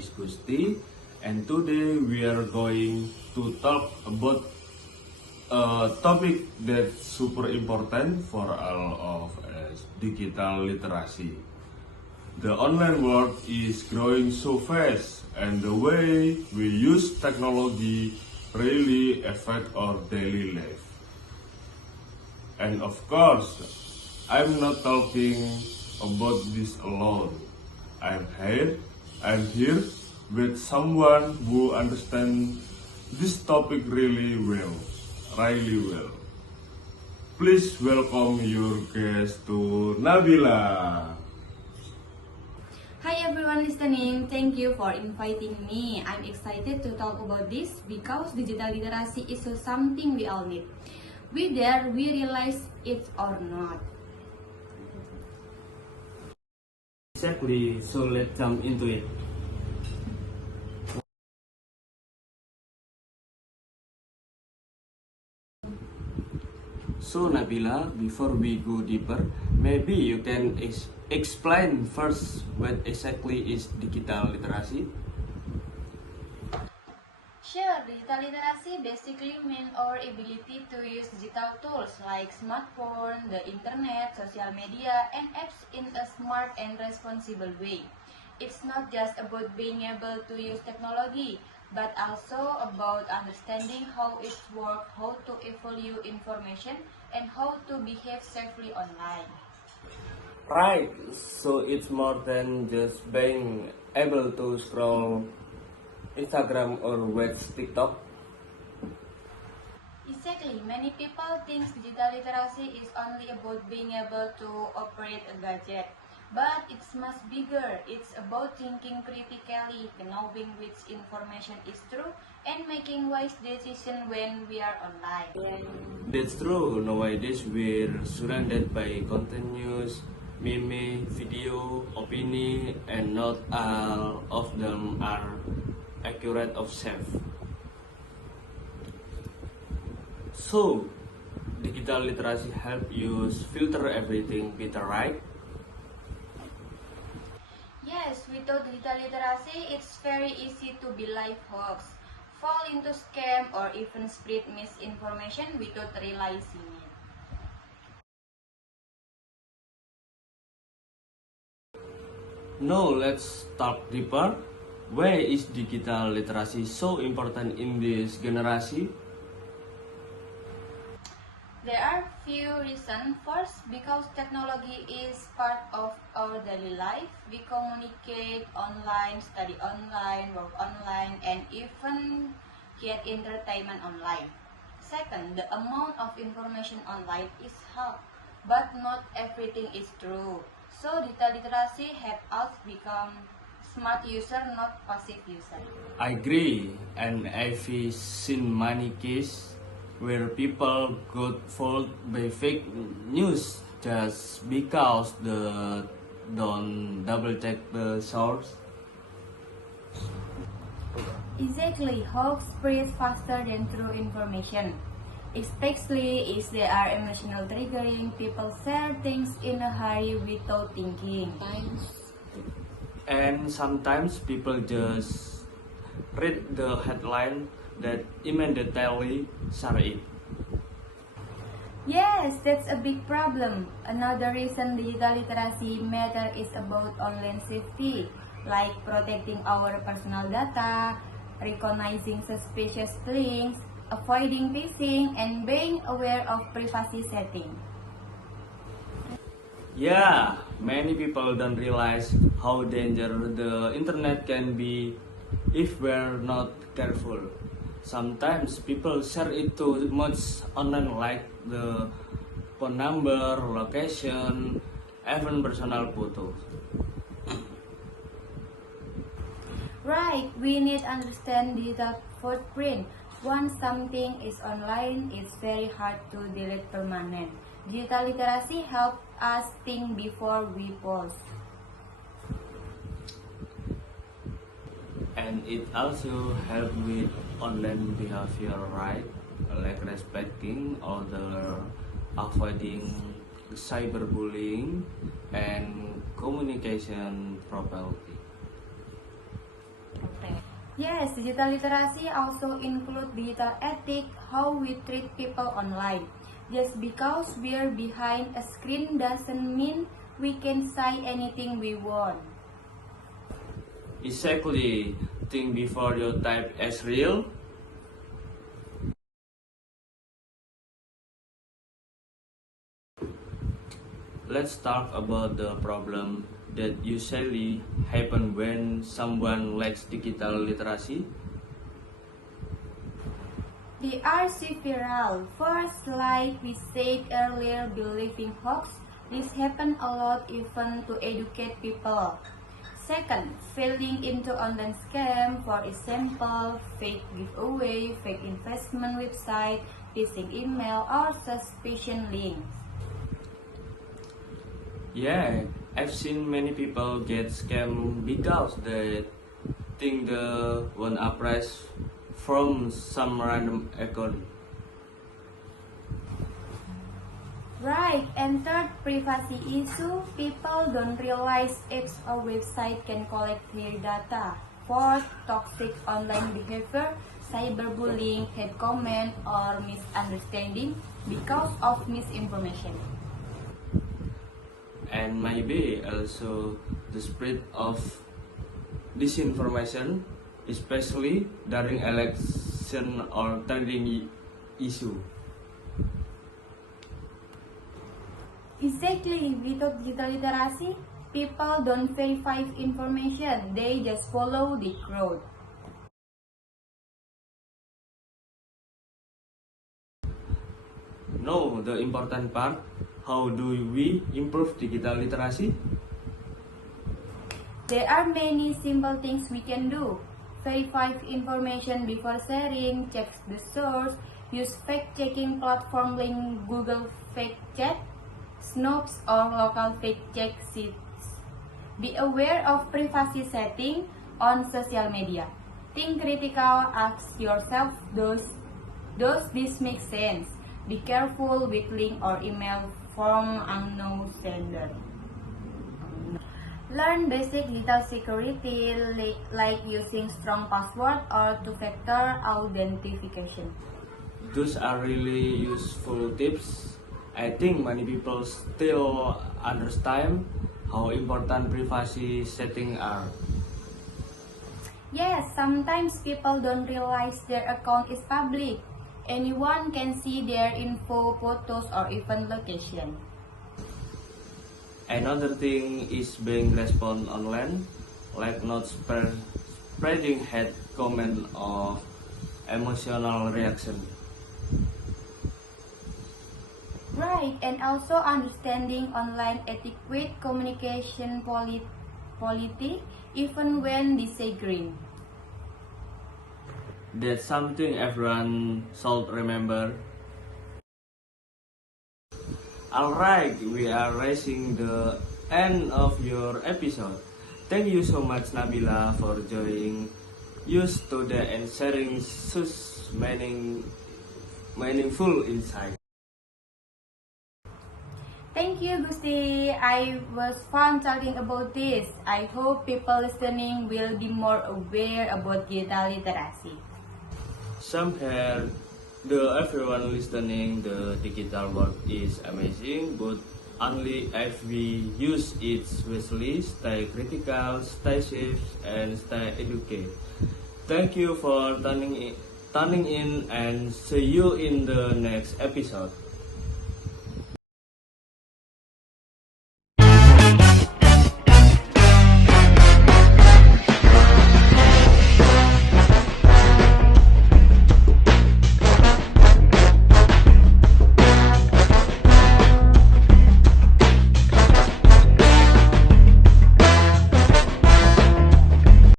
is Gusti, and today we are going to talk about a topic that's super important for all of us: digital literacy. The online world is growing so fast, and the way we use technology really affect our daily life. And of course, I'm not talking about this alone. I'm here with someone who understands this topic really well. Please welcome your guest to Nabila. Hi everyone listening, thank you for inviting me. I'm excited to talk about this because digital literacy is something we all need, whether we realize it or not. Exactly, so let's jump into it. So Nabila, before we go deeper, maybe you can explain first what exactly is digital literacy? Sure, digital literacy basically means our ability to use digital tools like smartphone, the internet, social media, and apps in a smart and responsible way. It's not just about being able to use technology, but also about understanding how it works, how to evaluate information, and how to behave safely online. Right, so it's more than just being able to scroll Instagram or watch TikTok. Exactly. Many people think digital literacy is only about being able to operate a gadget. But it's much bigger. It's about thinking critically, knowing which information is true, and making wise decisions when we are online. That's true. Nowadays we're surrounded by content news, meme, video, opinion, and not all of them are accurate of self. So, digital literacy help you filter everything better, right? Yes, without digital literacy, it's very easy to be live hoax, fall into scam, or even spread misinformation without realizing it. Now let's talk deeper. Why is digital literacy so important in this generation? There are few reasons. First, because technology is part of our daily life. We communicate online, study online, work online, and even get entertainment online. Second, the amount of information online is high, but not everything is true. So, digital literacy helps us become smart user, not passive user. I agree, and I've seen many cases where people got fooled by fake news just because they don't double check the source. Exactly, hoax spreads faster than true information. Especially if they are emotional triggering, people share things in a hurry without thinking. And sometimes people just read the headline that immediately share it. Yes, that's a big problem. Another reason digital literacy matter is about online safety, like protecting our personal data, recognizing suspicious links, avoiding phishing, and being aware of privacy settings. Yeah, many people don't realize how dangerous the internet can be if we're not careful. Sometimes people share it too much online, like the phone number, location, even personal photos. Right, we need to understand digital footprint. Once something is online, it's very hard to delete permanent. Digital literacy helps us think before we post. And it also helps with online behavior, right? Like respecting other, avoiding cyberbullying, and communication properly. Yes, digital literacy also includes digital ethics, how we treat people online. Just because we're behind a screen doesn't mean we can say anything we want. Exactly. Think before you type as real. Let's talk about the problem that usually happen when someone lacks digital literacy. They are several. First, like we said earlier, believing hoax. This happen a lot even to educate people. Second, falling into online scam, for example, fake giveaway, fake investment website, phishing email, or suspicion links. Yeah, I've seen many people get scammed because they think they won a prize from some random account. Right, and third, privacy issue. People don't realize apps or website can collect their data. Fourth, toxic online behavior, cyberbullying, hate comment, or misunderstanding because of misinformation. And maybe also the spread of disinformation, especially during election or trending issue. Exactly, without digital literacy, people don't verify information, they just follow the crowd. No, the important part, how do we improve digital literacy? There are many simple things we can do. Verify information before sharing, check the source, use fact-checking platform like Google Fact Check, Snopes, or local fact check sites. Be aware of privacy setting on social media. Think critical, ask yourself, does this make sense? Be careful with link or email from unknown sender. Learn basic digital security like using strong password or two-factor authentication. Those are really useful tips. I think many people still understand how important privacy settings are. Yes, sometimes people don't realize their account is public. Anyone can see their info, photos, or even location. Another thing is being responsible online, like not spreading hate comment or emotional reaction. Right, and also understanding online etiquette, communication polity, even when disagreeing. That's something everyone should remember. Alright, we are reaching the end of your episode. Thank you so much Nabila for joining us today and sharing such meaningful insight. Thank you, Gusti. I was fun talking about this. I hope people listening will be more aware about digital literacy. Some here, everyone listening, the digital world is amazing, but only if we use it wisely. Stay critical, stay safe, and stay educated. Thank you for tuning in, and see you in the next episode.